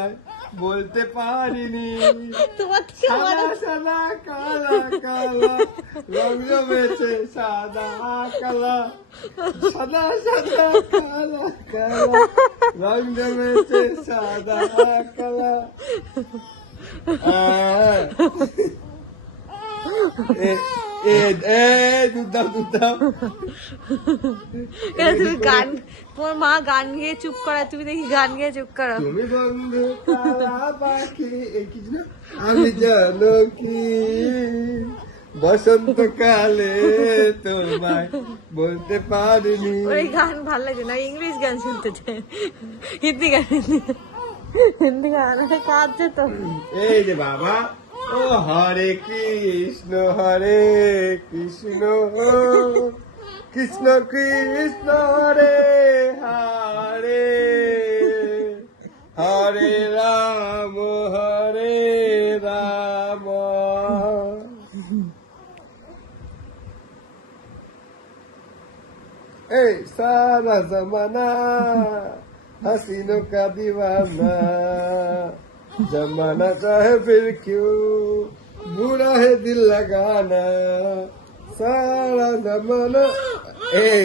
তোমায় বলতে পারিনি। সাদা সাদা কালা কালা রং জমেছে সাদা কালা। সাদা সাদা কালা কালা রং জমেছে সাদা কালা। আহ। এ এ এ দুধ দাও দুধ দাও কেন তুমি গান তোমার মা গান গিয়ে চুপ করা তুমি দেখি গান গিয়ে চুপ করো তুমি বন্ধু কালা পাখি এই কিছু না আমি জানো কি বসন্তকালে তোমায় বলতে পারিনি ওই গান ভালো লাগে না ইংলিশ গান শুনতে চাই হিন্দি গান হিন্দি গান কাঁদছে তো এই যে বাবা ও হরে কৃষ্ণ হরে কৃষ্ণ কৃষ্ণ কৃষ্ণ হরে হরে হরে রাম হরে রাম এই সারা জমানা हसीनों का दीवाना जमाना चाहे फिर क्यों बुरा है दिल लगाना सारा जमाना। ए